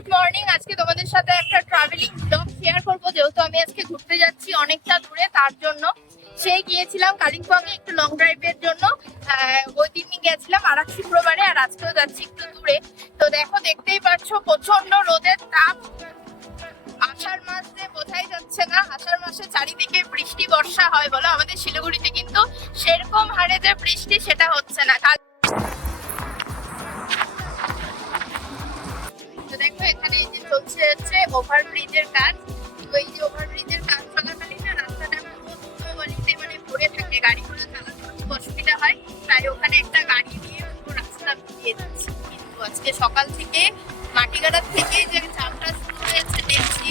Good morning. আজকে তোমাদের সাথে একটা ট্রাভেলিং ব্লগ শেয়ার করব। যেহেতু আমি আজকে ঘুরতে যাচ্ছি অনেকটা দূরে, তার জন্য। সেই গিয়েছিলাম কালিম্পং এ একটু লং ড্রাইভের জন্য। ওই দিন গেছিলাম আর শুক্রবারে আর আজকেও যাচ্ছি একটু দূরে। তো দেখো, দেখতেই পাচ্ছ প্রচণ্ড রোদের তাপ। আষাঢ় মাস যে বোঝাই যাচ্ছে না, আষাঢ় মাসে চারিদিকে বৃষ্টি, বর্ষা হয় বলো। আমাদের শিলিগুড়িতে কিন্তু সেরকম হারে যে বৃষ্টি, সেটা হচ্ছে না। চলছে হচ্ছে ওভার ব্রিজের কাজ এই যে ওভার ব্রিজের কাজ চলাকালীন না, রাস্তাটা গলিতে মানে পড়ে থাকে, গাড়িগুলো চালাতে খুব অসুবিধা হয়। তাই ওখানে একটা গাড়ি পুরো রাস্তা দিয়ে যাচ্ছে। কিন্তু আজকে সকাল থেকে মাটিগাড়ার থেকে যে জামটা শুরু হয়েছে দেখছি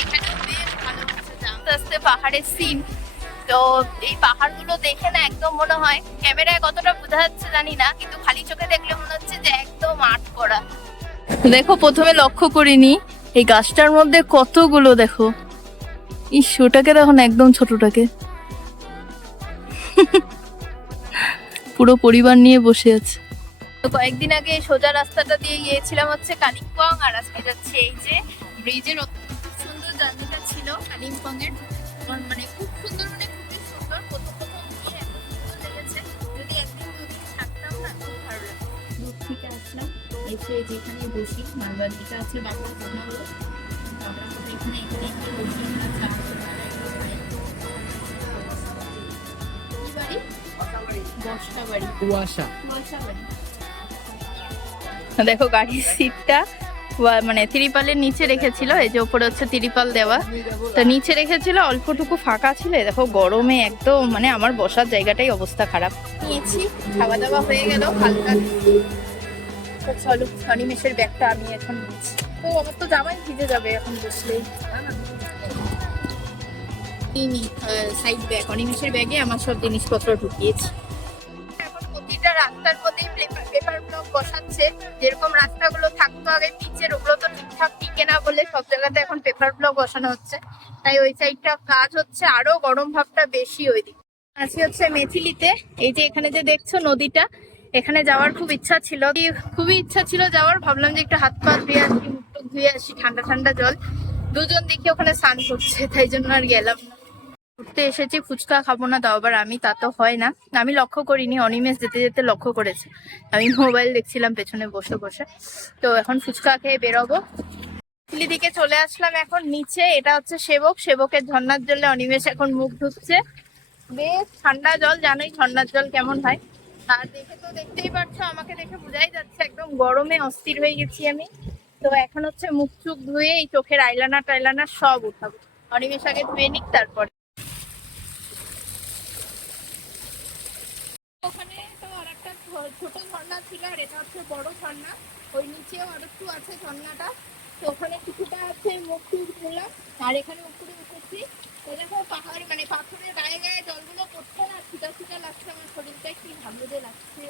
এখানে বেশ ভালো হচ্ছে আস্তে আস্তে পাহাড়ের সিন তো এই পাহাড়গুলো দেখে না একদম মনে হয়, ক্যামেরায় কতটা বোঝা যাচ্ছে জানি না, কিন্তু খালি চোখে দেখলে মনে হচ্ছে যে একদম আর্ট করা। দেখো, প্রথমে লক্ষ্য করিনি। এই গাছটার মধ্যে কতগুলো দেখো। ইস, ওটাকে দেখো না, একদম ছোটটাকে। পুরো পরিবার নিয়ে বসে আছে। তো কয়েকদিন আগে সোজা রাস্তাটা দিয়ে গিয়েছিলাম হচ্ছে কালিম্পং, আর আজকে যাচ্ছে এই যে ব্রিজের অত্যন্ত সুন্দর জার্নিটা ছিল কালিম্পং এর মানে খুব সুন্দর মানে এসে যেখানে বসি মালবাড়িটা আছে বাবার ঘটনাগুলো আমরা এখানে এখানে এসে বসি আমরা চা খাই। কি বাড়ি? বস্তা বাড়ি কুয়াশা বস্তা বাড়ি। দেখো গাড়ির সিটটা মানে ত্রিপালের নিচে রেখেছিল এই যে ওপরে হচ্ছে ত্রিপাল দেওয়া তো নিচে রেখেছিল অল্পটুকু ফাঁকা ছিল দেখো গরমে একদম মানে আমার বসার জায়গাটাই অবস্থা খারাপ নিয়েছি খাওয়া দাওয়া হয়ে গেল হালকা তো চলো অনিমেষের ব্যাগটা আমি এখন তো আমার তো জামাই ভিজে যাবে এখন বসলেই। সাইড ব্যাগ অনিমেষের ব্যাগে আমার সব জিনিসপত্র ঢুকিয়েছি। এখন প্রতিটা রাস্তার মধ্যেই পেপার ব্লক বসাচ্ছে। যেরকম রাস্তাগুলো থাকতো আগে পিচের ওগুলো তো ঠিকঠাক টিকে না বলে সব জায়গাতে এখন পেপার ব্লক বসানো হচ্ছে। তাই ওই সাইডটা কাজ হচ্ছে, আরও গরম ভাবটা বেশি ওই দিকে আজকে হচ্ছে মেথিলিতে। এই যে এখানে যে দেখছ নদীটা এখানে যাওয়ার খুব ইচ্ছা ছিল। খুবই ইচ্ছা ছিল যাওয়ার। ভাবলাম যে একটু হাত পা ধুয়ে আসি, মুখ টুক ধুয়ে আসি, ঠান্ডা ঠান্ডা জল। দুজন দেখি ওখানে স্নান করছে, তাই জন্য আর গেলাম ঘুরতে এসেছি, ফুচকা খাব না, তাও আবার আমি, তা তো হয় না। আমি লক্ষ্য করিনি, অনিমেষ যেতে যেতে লক্ষ্য করেছে। আমি মোবাইল দেখছিলাম, পেছনে বসে বসে। তো এখন ফুচকা খেয়ে বেরোবো। দিকে চলে আসলাম এখন, নিচে। এটা হচ্ছে সেবক। সেবকের ঝর্ণার জলে অনিমেষ এখন মুখ ধুচ্ছে বেশ ঠান্ডা জল, জানোই ঝর্ণার জল কেমন হয়। আর দেখে তো দেখতেই পাচ্ছ আমাকে দেখে বোঝাই যাচ্ছে, একদম গরমে অস্থির হয়ে গেছি আমি। তো এখন হচ্ছে মুখ চুখ ধুয়ে এই চোখের আইলানা টাইলানা সব উঠাবো। অনিমেষ আগে ধুয়ে নিক, তারপর। ওখানে তো আর একটা ছোট ঝর্ণা ছিল, আর এটা হচ্ছে বড় ঝর্ণা। ওই নিচেও আর একটু আছে ঝর্ণাটা। তো ওখানে কিছুটা আছে মুখ টুক আর এখানে উপরে উঠেছি। পাহাড় মানে পাথরের গায়ে গায়ে জলগুলো পড়ছে না, ছিটা ছিটা লাগছে আমার শরীরটা কি ভালো যে লাগছে।